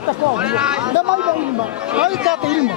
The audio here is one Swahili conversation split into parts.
Bota fogo. Dá mais da ilma. Aí cata ilma.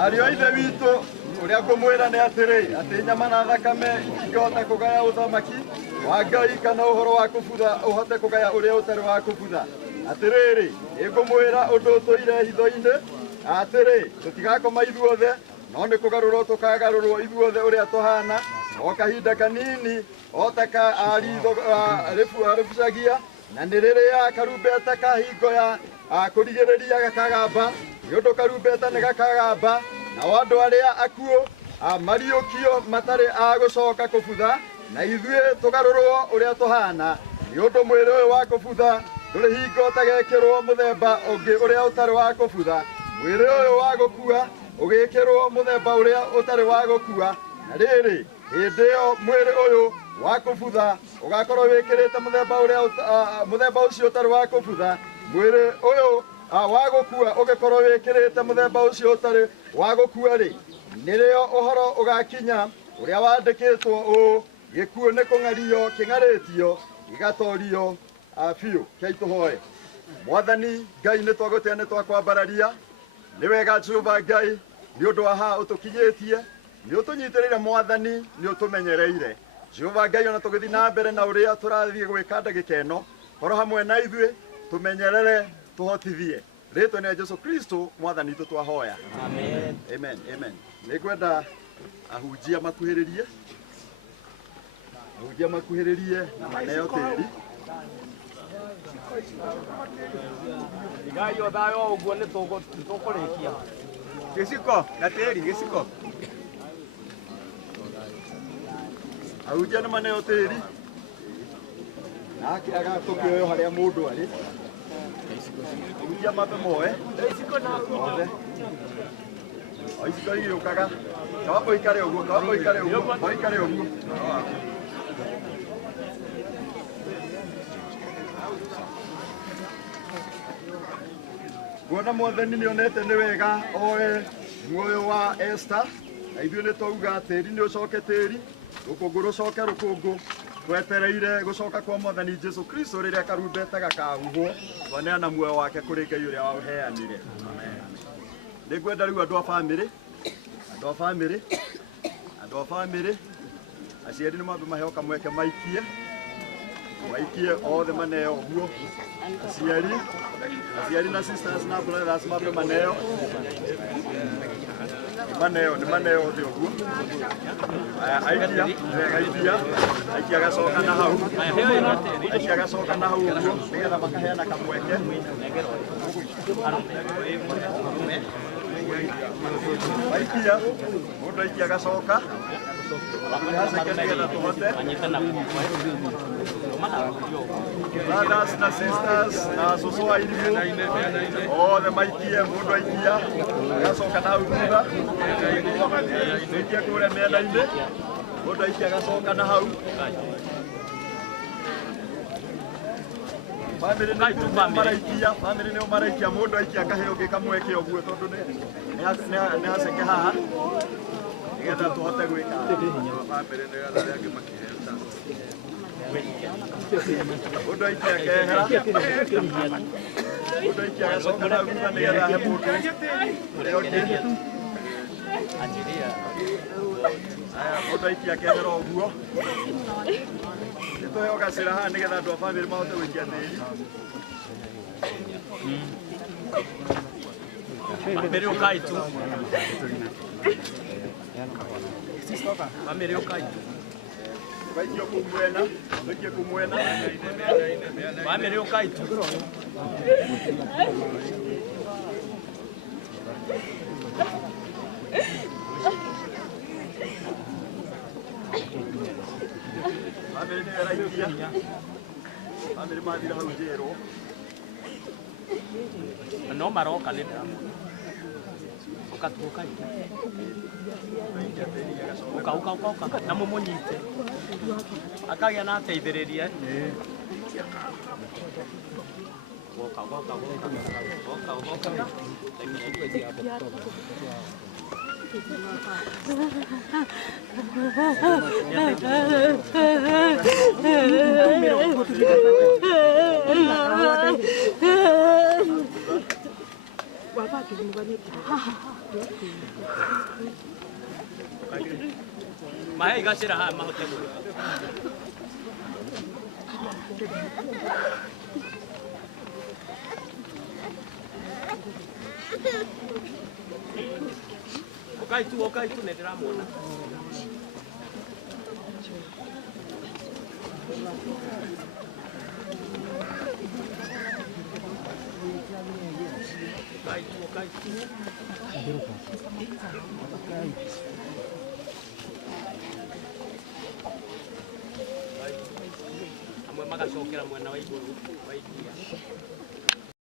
Ariũ a ithe witũ ũrĩa ngũmwĩra nĩ atĩrĩ atĩ nyama na thakame itingĩhota kũgaya ũthamaki wa Ngai kana ũhoro wa kũbutha ũhote kũgaya ũrĩa ũtarĩ wa kũbutha. Atĩrĩrĩ, ngũmwĩra ũndũ ũtũire hitho-inĩ atĩrĩ tũtigakoma ithuothe no nĩ kũgarũrwo tũkagarũrwo ithuothe ũrĩa tũhana o kahinda kanini o ta ka aritho rĩbucagia na nĩ rĩrĩa karumbeta ka hingo ya kũrigĩrĩria gakagamba nĩ ũndũ karumbeta nĩ gakagamba nao andũ arĩa akuũ mariũkio matarĩ a gũcoka kũbutha na ithuĩ tũgarũrwo ũrĩa tũhana nĩ ũndũ mwĩrĩ ũyũ wa kũbutha ndũrĩ hingo ũtagekĩrwo mũthemba ũngĩ ũrĩa ũtarĩ wa kũbutha mwĩrĩ ũyũ wa gũkua ũgĩkĩrwo mũthemba ũrĩa ũtarĩ wa gũkua na rĩrĩ hĩndĩ ĩyo mwĩrĩ ũyũ wa kũbutha ũgakorwo wĩkĩrĩte mũthemba ũcio ũtarĩ wa kũbutha mwĩrĩ ũyũ wa gũkua ũgĩkorwo wĩkĩrĩte mũthemba ũcio ũtarĩ wa gũkua rĩ nĩrĩo ũhoro ũgakinya ũrĩa wandĩkĩtwo ũũ gĩkuũ nĩ kũng'ario kĩng'arĩtio gĩgatorio biũ kei tũhoe. Mwathani Ngai nĩ twagũtĩa nĩ twakwambararia nĩ wega Jehova Ngai nĩ ũndũ wa haha ũtũkinyĩtie nĩ ũtũnyitĩrĩire Mwathani nĩ ũtũmenyereire Jehova Ngai ona tũgĩthiĩ na mbere na ũrĩa tũrathiĩ gwĩka ndagĩka ĩno korwo hamwe na ithuĩ tũmenyerere tũhotithie rĩtwa nĩ Jesũ Kristo Mwathani witũ twahoya. Amen. Amen. Amen. Nĩngwenda ahunjia makuhĩrĩrie na maneo tĩri Igai o thayo ũguo nĩ tũkũrĩkia gĩciko na tĩri gĩciko ahunjia nĩ maneo tĩri nake agatũkĩoyo harĩa mũndũ arĩ ahunjia mabe moe othe o iciko igĩũkaga kaba ikare ũguo Kuona Mwathani nĩ onete nĩ wega oe muoyo wa Esther na ithuĩ nĩ twauga tĩri nĩ ũcoke tĩri rũkũngũ rũcoke rũkũngũ twetereire gũcoka kwa Mwathani Jesũ Kristo rĩrĩa karumbeta gakahuhwo twaneana muoyo wake kũrĩ Ngai ũrĩa waũheanire. Nĩ ngwenda rĩu andũ a bamĩrĩ aciari nĩ mambe maheo kamweke maikie othe maneo ũguo aciari na sisters na brothers mambe maneo othe ũguo aikia agacoka na hau ũguo nĩgetha makaheana kamweke aikia mũndũ aikia agacoka nĩgetha tũhote brothers na sisters na cũcũ airimu othe maikie mũndũ aikia agacoka na hau thutha aikia kũrĩa mĩena-inĩ mũndũ aikia agacoka na hau bamĩrĩ nĩo maraikia mũndũ aikia akaheo ũngĩ kamweke ũguo tondũ nĩ haceke haha nĩgetha tũhote gwĩka bamĩrĩ nĩgetha arĩa angĩ makĩheo mũndũ aikia akehera mũndũ aikia agacoka na thutha nĩgetha ahe mũndũ ũrĩa ũngĩ mũndũ aikia akehera ũguo nĩtũheo gacĩra haha nĩgetha andũ a bamĩrĩ mahote gũikia tĩri bamĩrĩ ũkai tu bamĩrĩ ũkai tu ũgaikio kũu mwena bamĩrĩ ũkai tu bamĩrĩ nĩyo ĩraikia bamĩrĩ mathira hau njĩrwo no maroka nĩ ũkatuũka ũka na mũmũnyite akagĩa na ateithĩrĩria Mahai gacira ha mahote. Okai tu ne ndĩramwona. Okai tu. Amwe magacokera mwena wa igũrũ wa iria.